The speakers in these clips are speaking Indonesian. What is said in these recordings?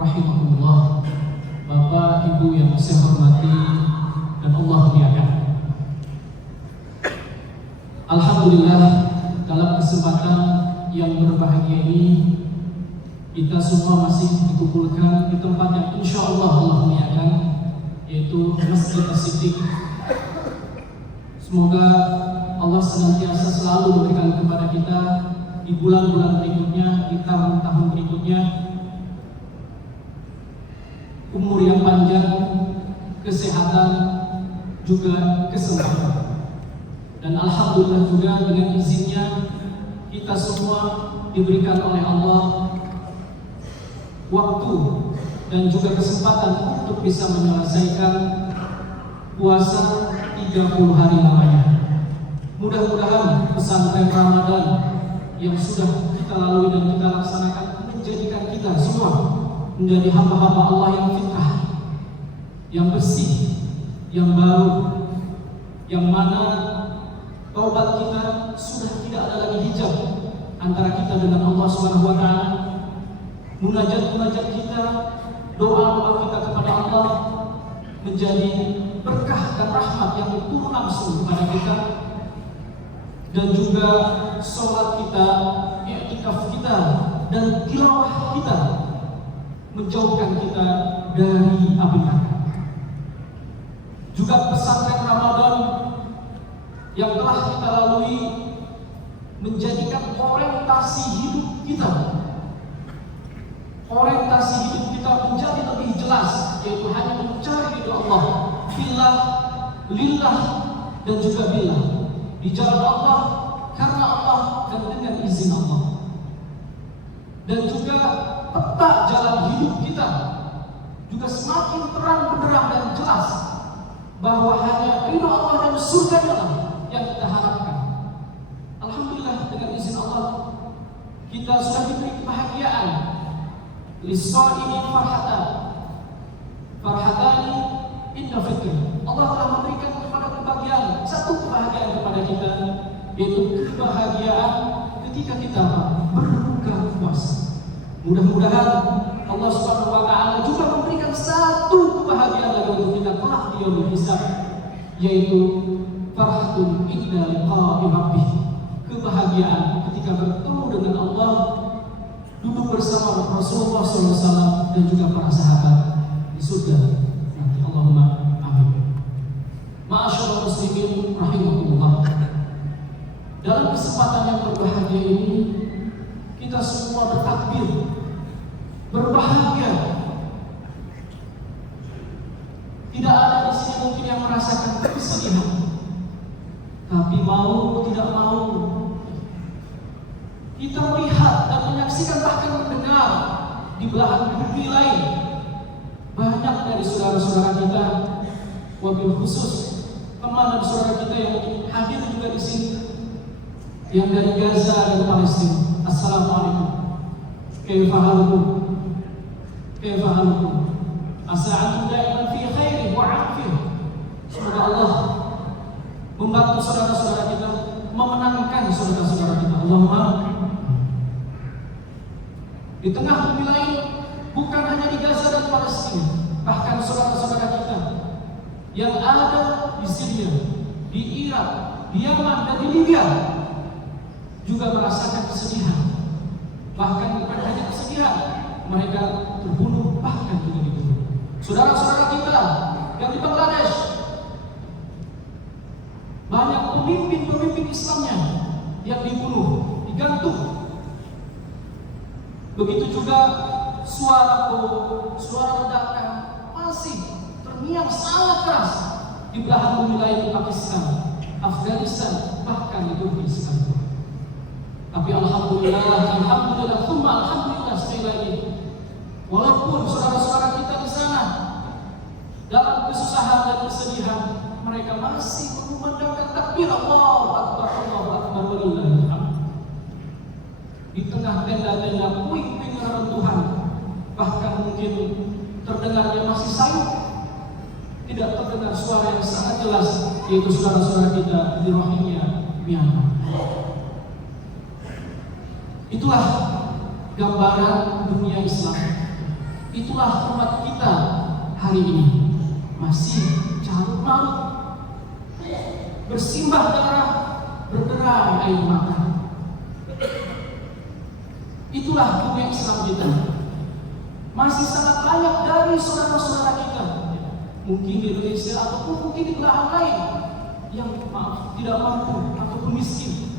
rahimahullah, Bapak Ibu yang saya hormati dan Allah muliakan. Alhamdulillah, dalam kesempatan yang berbahagia ini kita semua masih dikumpulkan di tempat yang insya Allah muliakan, yaitu Masjid As-Siddiq. Semoga Allah senantiasa selalu memberikan kepada kita di bulan-bulan berikutnya, di tahun-tahun berikutnya, umur yang panjang, kesehatan, juga keselamatan. Dan alhamdulillah juga dengan izinnya kita semua diberikan oleh Allah waktu dan juga kesempatan untuk bisa menyelesaikan puasa 30 hari lamanya. Mudah-mudahan pesantren Ramadan yang sudah kita lalui dan kita laksanakan menjadikan kita semua menjadi hamba-hamba Allah yang fitrah, yang bersih, yang baru, yang mana taubat kita sudah tidak ada lagi hijab antara kita dengan Allah Subhanahu wa taala. Munajat-munajat kita, doa-doa kita kepada Allah menjadi berkah dan rahmat yang turun langsung kepada kita. Dan juga sholat kita, i'tikaf kita, dan tilawah kita menjauhkan kita dari api neraka. Juga pesantren Ramadan yang telah kita lalui menjadikan orientasi hidup kita, orientasi hidup kita menjadi lebih jelas, yaitu hanya mencari ridho Allah, fillah, lillah, dan juga billah, di jalan Allah, karena Allah, dan dengan izin Allah. Dan juga peta jalan hidup kita juga semakin terang benderang dan jelas, bahwa hanya ridho Allah dan surga yang kita harapkan. Alhamdulillah, dengan izin Allah kita sudah diberi kebahagiaan. Lis-shaimi farhatani inda fitri. Allah telah memberikan kepada kebahagiaan, satu kebahagiaan kepada kita, yaitu kebahagiaan ketika kita berbuka puasa. Mudah-mudahan Allah Subhanahu wa taala juga memberikan satu kebahagiaan lagi untuk kita kelak di yaumul hisab, yaitu farhatun inda liqa'i rabbih. Kebahagiaan ketika bertemu dengan Allah, duduk bersama Rasulullah SAW dan juga para sahabat di surga nanti. Allahumma amin. Ma'asyiral muslimin rahimahullah, dalam kesempatan yang berbahagia ini kita semua bertakbir, berbahagia. Tidak ada di sini mungkin yang merasakan kesedihan, tapi mau tidak mau kita melihat dan menyaksikan, bahkan mendengar di belahan bumi lain, banyak dari saudara-saudara kita, wabil khusus teman dan saudara kita yang hadir juga di sini, yang dari Gaza dan Palestina. Assalamualaikum. Kaifa halukum? Kaifa halukum? Asa antum daiman fi khairin wa afiyah. Semoga Allah membantu saudara-saudara kita, memenangkan saudara-saudara kita. Allahumma. Di tengah bumi lain, bukan hanya di Gaza dan Palestina, bahkan saudara-saudara kita yang ada di Syria, di Irak, di Yaman, dan di Libya juga merasakan kesedihan. Bahkan bukan hanya kesedihan, mereka terbunuh, bahkan juga dibunuh. Saudara-saudara kita yang di Bangladesh, banyak pemimpin-pemimpin Islamnya yang dibunuh, digantung. Begitu juga suara bom, suara ledakan masih terngiang sangat keras di belahan bumi lain, di Pakistan, Afghanistan, bahkan di Turki. Tapi alhamdulillah, alhamdulillah sekali lagi, walaupun saudara-saudara kita di sana dalam kesusahan dan kesedihan, mereka masih mengumandangkan takbir Allahu Akbar, walillahil hamd. Di tengah tenda-tenda puing-puing reruntuhan, bahkan mungkin terdengarnya masih sayup, tidak terdengar suara yang sangat jelas, yaitu saudara-saudara kita di Rohingya, Myanmar. Itulah gambaran dunia Islam. Itulah umat kita hari ini, masih carut marut, bersimbah darah, berderai air mata. Itulah dunia Islam kita. Masih sangat banyak dari saudara-saudara kita, mungkin di Indonesia ataupun mungkin di belahan lain, yang tidak mampu ataupun miskin,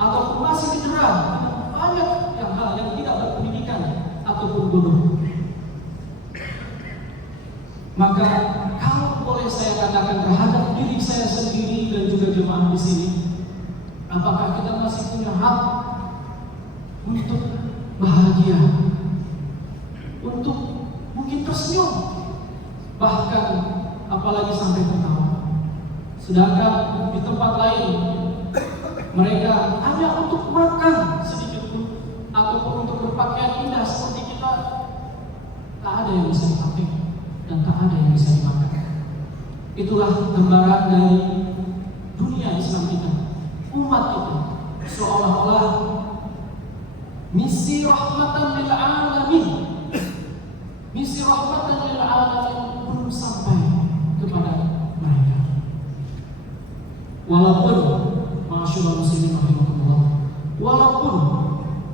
ataupun masih didera dengan banyak hal yang tidak berpendidikan ataupun bodoh. Maka kalau boleh saya katakan terhadap diri saya sendiri dan juga jemaah di sini, apakah kita masih punya hak untuk bahagia, untuk mungkin tersenyum, bahkan apalagi sampai tertawa? Sedangkan di tempat lain mereka hanya untuk makan sedikit pun ataupun untuk berpakaian indah seperti kita, tak ada yang bisa dipakai dan tak ada yang bisa dimakan. Itulah gambaran dari dunia Islam kita, umat kita, seolah-olah misi rahmatan lil alamin, misi rahmatan lil alamin belum sampai kepada mereka. Walaupun masyaallah muslimin rahimakumullah, walaupun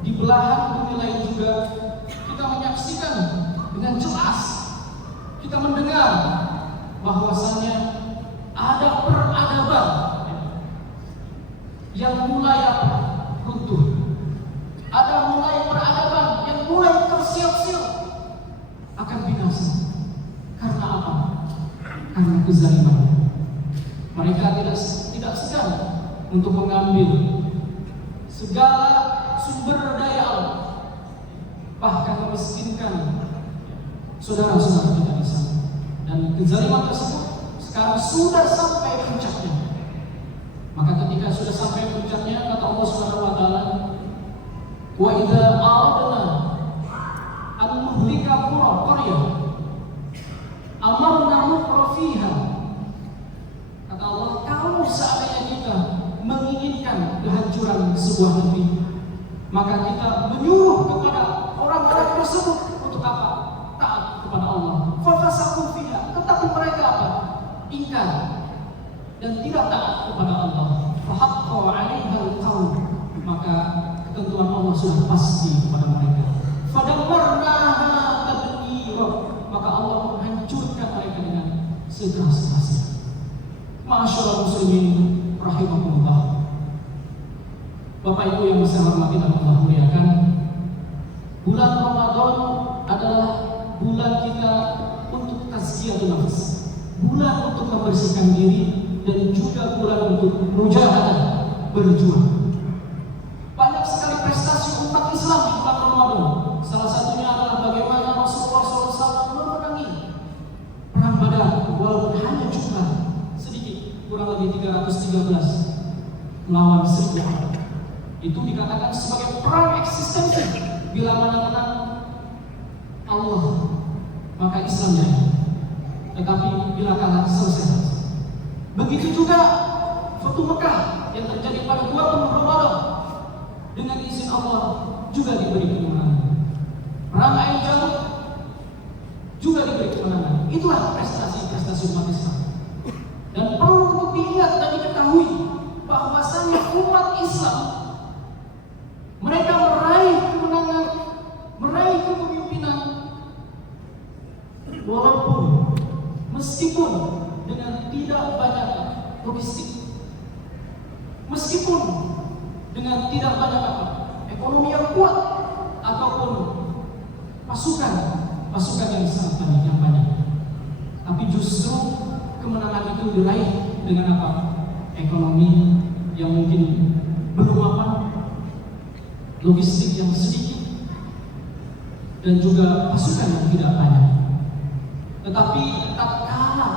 di belahan bumi lain juga kita menyaksikan dengan jelas, kita mendengar bahwasannya ada peradaban yang mulai runtuh, ada mulai peradaban yang mulai tersiap-siap akan binasa. Karena apa? Karena kezaliman. Mereka tidak segan untuk mengambil segala sumber daya alam, bahkan memiskinkan saudara-saudara kita di sana. Dan kezaliman tersebut sekarang sudah sampai puncaknya. Maka ketika sudah sampai puncaknya, kata Allah Subhanahu wa taala, wa idza aradna an nuhlika qaryah amarna mutrafiha. Kata Allah, kalau seandainya kita menginginkan kehancuran sebuah negeri, maka kita menyuruh kepada orang-orang tersebut untuk apa? Taat kepada Allah. Fafasaku fiha, tetapi mereka apa? Ingkar dan tidak taat kepada Allah. Fahaqqa 'alaihal qaul, maka ketentuan Allah sudah pasti kepada mereka. Fadammarnaha tadmira, maka Allah menghancurkan mereka dengan sekeras-kerasnya. Ma'asyiral muslimin rahimakumullah. Bapak Ibu yang saya hormati dan Allah muliakan, bulan Ramadan adalah bulan kita untuk tazkiyatun nafs, bulan untuk membersihkan diri, dan juga bulan untuk mujahadah, berjuang. Banyak sekali prestasi umat Islam di bulan Ramadan. Salah satunya adalah bagaimana Rasulullah SAW memenangi perang Badar, walaupun hanya jumlah sedikit, kurang lebih 313 melawan 1000 orang. Itu dikatakan sebagai perang eksistensi. Bila mana menang Allah, maka Islam jaya. Tetapi bila kalah, selesai. Begitu juga Fatu Mekah yang terjadi pada 20 Ramadan, dengan izin Allah juga diberi kemenangan. Perang Ain Jalut juga diberi kemenangan. Itulah prestasi-prestasi umat Islam. Dan perlu untuk dilihat dan diketahui bahwasanya umat Islam, mereka meraih kemenangan, meraih kepemimpinan, walaupun meskipun dengan tidak banyak logistik, meskipun dengan tidak banyak ekonomi yang kuat ataupun pasukan yang sangat banyak, tapi justru kemenangan itu diraih dengan apa? Ekonomi yang mungkin belum mapan, logistik yang sedikit, dan juga pasukan yang tidak banyak. Tetapi tatkala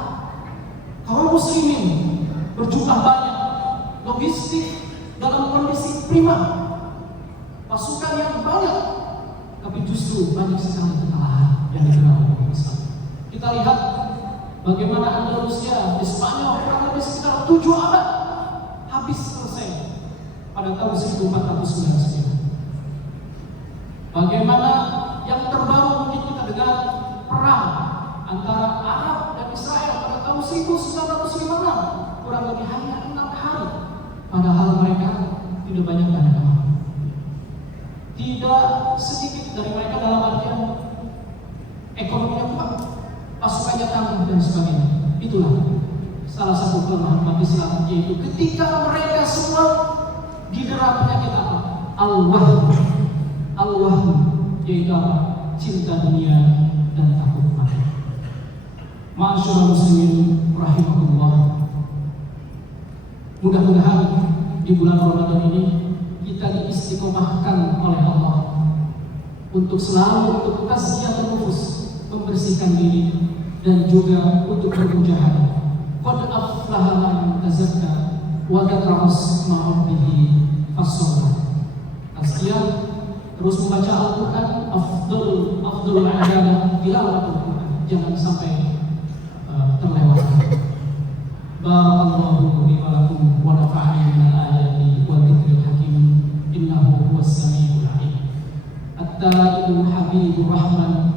kaum muslimin berjumlah banyak, logistik dalam kondisi prima, pasukan yang banyak, tapi justru banyak sekali kekalahan yang dikenal oleh Islam. Kita lihat bagaimana Andalusia di Spanyol kurang lebih sekitar 7 abad habis selesai pada tahun 1499. Bagaimana yang terbaru mungkin kita dengar antara Arab dan Israel pada tahun 1956, kurang lebih hanya 6 hari. Padahal mereka tidak banyak tanda. Tidak sedikit dari mereka dalam artian ekonominya kuat, pasukannya tangguh dan sebagainya. Itulah salah satu kelemahan umat Islam, yaitu ketika mereka semua didera penyakit apa? Allah, yaitu apa? Cinta dunia dan takut mati. Ma'asyiral muslimin rahimakumullah. Mudah-mudahan di bulan Ramadan ini kita diistiqomahkan oleh Allah untuk selalu untuk tazkiyatun nufus, membersihkan diri, dan juga untuk bermujahadah. Qad aflaha man tazakka wa dzakara isma rabbih fasalla. Tazkiyah, terus membaca Al-Quran, afdalul ibadah tilawatul Quran, jangan sampai terlewatkan. Barakallahu li wa lakum wa nafa'ani bil ayati wa dzikril hakim innahu huwas samiul alim. At-taibul habibur rahman